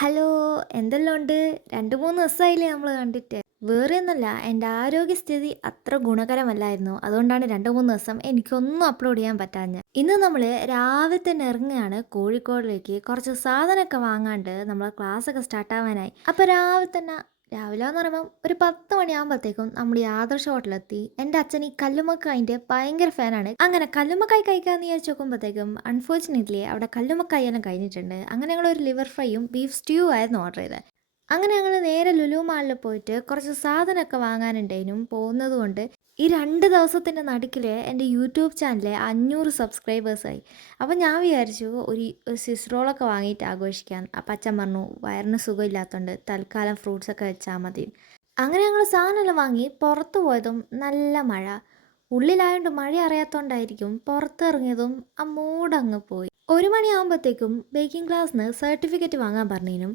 Hello, എന്തെല്ലാം ഉണ്ട്? 2, 3 ദിവസമായില്ലേ നമ്മൾ കണ്ടിട്ട്. വേറെ ഒന്നല്ല, എൻ്റെ ആരോഗ്യസ്ഥിതി അത്ര ഗുണകരമല്ലായിരുന്നു. അതുകൊണ്ടാണ് 2, 3 ദിവസം എനിക്കൊന്നും അപ്ലോഡ് ചെയ്യാൻ പറ്റാഞ്ഞത്. ഇന്ന് നമ്മൾ രാവിലെ തന്നെ ഇറങ്ങുകയാണ് കോഴിക്കോടിലേക്ക്. കുറച്ച് സാധനമൊക്കെ വാങ്ങാണ്ട് നമ്മളെ ക്ലാസ്സൊക്കെ സ്റ്റാർട്ട് ആവാനായി. അപ്പോൾ രാവിലെ എന്ന് പറയുമ്പോൾ ഒരു 10 മണിയാകുമ്പോഴത്തേക്കും നമ്മൾ ഈ ആദർശ ഹോട്ടലെത്തി. എൻ്റെ അച്ഛൻ ഈ കല്ലുമ്മക്കായിൻ്റെ ഭയങ്കര ഫാനാണ്. അങ്ങനെ കല്ലുമ്മക്കായി കഴിക്കാമെന്ന് വിചാരിച്ച് നോക്കുമ്പോഴത്തേക്കും അൺഫോർച്ചുനേറ്റ്ലി അവിടെ കല്ലുമ്മക്കായി എല്ലാം കഴിഞ്ഞിട്ടുണ്ട്. അങ്ങനെ ഞങ്ങളൊരു ലിവർ ഫ്രൈയും ബീഫ് സ്റ്റ്യൂ ആയിരുന്നു ഓർഡർ ചെയ്തത്. അങ്ങനെ ഞങ്ങൾ നേരെ ലുലു മാളിൽ പോയിട്ട് കുറച്ച് സാധനമൊക്കെ വാങ്ങാനുണ്ടേനും പോകുന്നത് കൊണ്ട് ഈ 2 ദിവസത്തിൻ്റെ നടുക്കിൽ എൻ്റെ യൂട്യൂബ് ചാനലിൽ 500 സബ്സ്ക്രൈബേഴ്സായി. അപ്പോൾ ഞാൻ വിചാരിച്ചു ഒരു സ്വിസ് റോളൊക്കെ വാങ്ങിയിട്ട് ആഘോഷിക്കാം. അപ്പം അച്ഛൻ പറഞ്ഞു വയറിന് സുഖമില്ലാത്തതുകൊണ്ട് തൽക്കാലം ഫ്രൂട്ട്സൊക്കെ വെച്ചാൽ മതി. അങ്ങനെ ഞങ്ങൾ സാധനമെല്ലാം വാങ്ങി പുറത്ത് പോയതും നല്ല മഴ. ഉള്ളിലായതുകൊണ്ട് മഴ അറിയാത്തതുകൊണ്ടായിരിക്കും പുറത്തിറങ്ങിയതും ആ മൂടങ്ങ് പോയി. 1 മണിയാകുമ്പോഴത്തേക്കും ബേക്കിംഗ് ക്ലാസ്സിന് സർട്ടിഫിക്കറ്റ് വാങ്ങാൻ പറഞ്ഞതിനും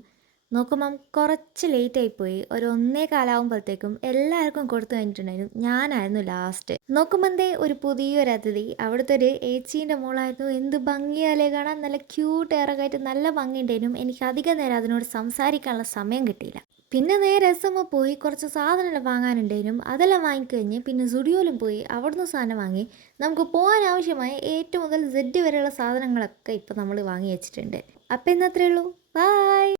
നോക്കുമ്പം കുറച്ച് ലേറ്റായിപ്പോയി. ഒരു 1:15 എല്ലാവർക്കും കൊടുത്തു കഴിഞ്ഞിട്ടുണ്ടായിരുന്നു. ഞാനായിരുന്നു ലാസ്റ്റ്. നോക്കുമ്പോൾ ഒരു പുതിയൊരു അതിഥി, അവിടുത്തെ ഒരു ഏച്ചീൻ്റെ മോളായിരുന്നു. എന്ത് ഭംഗിയാലേ കാണാൻ, നല്ല ക്യൂട്ട് എയറൊക്കെ ആയിട്ട് നല്ല ഭംഗിയുണ്ടായിരുന്നു. എനിക്ക് അധികം നേരം അതിനോട് സംസാരിക്കാനുള്ള സമയം കിട്ടിയില്ല. പിന്നെ നേരെ എസ് പോയി കുറച്ച് സാധനമെല്ലാം വാങ്ങാനുണ്ടായിരുന്നു. അതെല്ലാം വാങ്ങിക്കഴിഞ്ഞ് പിന്നെ സുഡിയോയിലും പോയി അവിടുന്ന് സാധനം വാങ്ങി. നമുക്ക് പോകാൻ ആവശ്യമായ A to മുതൽ Z വരെയുള്ള സാധനങ്ങളൊക്കെ ഇപ്പം നമ്മൾ വാങ്ങി വെച്ചിട്ടുണ്ട്. അപ്പം ഇന്നത്രയേ ഉള്ളൂ. ബായ്.